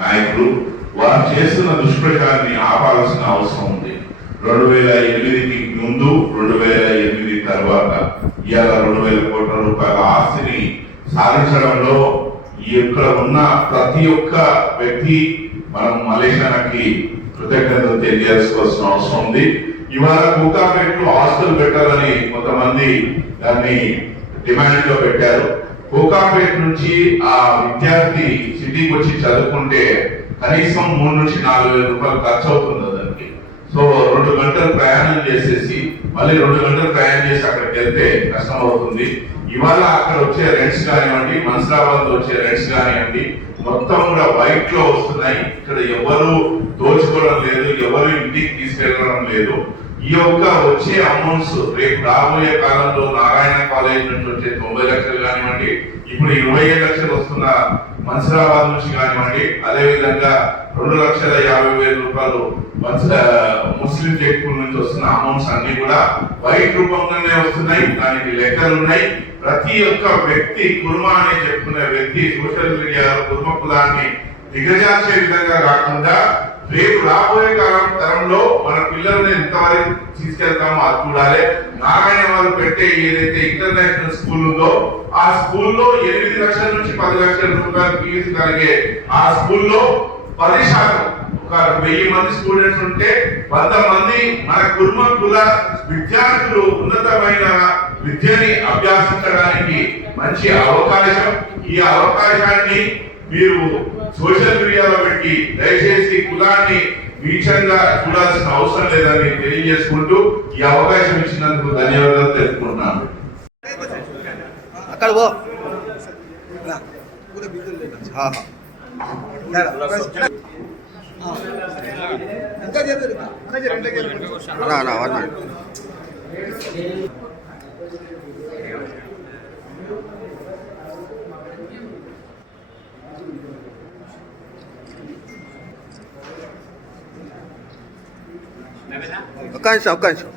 నాయకులు వారు చేస్తున్న దుష్ప్రచారాన్ని ఆపాల్సిన అవసరం ఉంది. 2008కి ముందు, 2008 తర్వాత ఇవాళ 2,000 కోట్ల రూపాయల ఆస్తిని సాధించడంలో ఇక్కడ ఉన్న ప్రతి ఒక్క వ్యక్తి మనం మలేషియాకి కృతజ్ఞతలు తెలియజేసుకోవాల్సిన అవసరం ఉంది. ఇవాళ కోకాపేటలో హాస్టల్ పెట్టాలని కొంతమంది దాన్ని డిమాండ్ లో పెట్టారు. కోకాపేట నుంచి ఆ విద్యార్థి సిటీకి వచ్చి చదువుకుంటే కనీసం 3 నుంచి 4,000 రూపాయలు ఖర్చు అవుతుంది దానికి. సో 2 గంటలు ప్రయాణం చేసేసి మళ్ళీ 2 గంటలు ప్రయాణం చేసి అక్కడికి వెళ్తే కష్టం అవుతుంది. ఇవాళ అక్కడ వచ్చే రెంట్స్ కానివ్వండి, మన్సరాబాద్ వచ్చే రెంట్స్ కానివ్వండి, మొత్తం కూడా వైట్ లో వస్తున్నాయి. ఇక్కడ ఎవరు దోచుకోవడం లేదు, ఎవరు ఇంటికి తీసుకెళ్ళడం లేదు. ఈ యొక్క వచ్చే అమౌంట్స్ రేపు రాబోయే కాలంలో నారాయణ కాలేజ్ నుంచి వచ్చే 90 లక్షలు కానివ్వండి, ఇప్పుడు 25 లక్షలు వస్తున్న మన్సరాబాద్ నుంచి కానివ్వండి, అదే విధంగా 2,50,000 రూపాయలు ముస్లిం టెక్పూల్ నుంచి వస్తున్న అమౌంట్స్ అన్ని కూడా వైట్ రూపంగానే వస్తున్నాయి. దానికి లెక్కలు ఉన్నాయి. ప్రతి ఒక్క వ్యక్తి కుర్మా అని చెప్పుకునే వ్యక్తి సోషల్ మీడియాలో కుర్మ కులాన్ని దిగజార్చే విధంగా కాకుండా రేపు రాబోయే తరంలో మన పిల్లల్ని ఎంతవరకు తీసుకెళ్తామో అది చూడాలి. నారాయణ వాళ్ళు పెట్టే ఏదైతే ఇంటర్నేషనల్ స్కూల్ ఉందో ఆ స్కూల్లో 8 లక్షల నుంచి 10 లక్షల రూపాయలు ఫీజు కలిగే ఆ స్కూల్లో 10% ఒక 1000 మంది స్టూడెంట్స్ ఉంటే 100 మంది మన కుర్మ కుల విద్యార్థులు ఉన్నతమైన విద్యని అభ్యాసించడానికి మంచి అవకాశం. ఈ అవకాశాన్ని మీరు సోషల్ మీడియాలో పెట్టి దయచేసి కులాన్ని వీక్షంగా చూడాల్సిన అవసరం లేదని తెలియజేసుకుంటూ ఈ అవకాశం ఇచ్చినందుకు ధన్యవాదాలు తెలుపుకుంటున్నాను. అక్కడ ఒక్క నిమిషం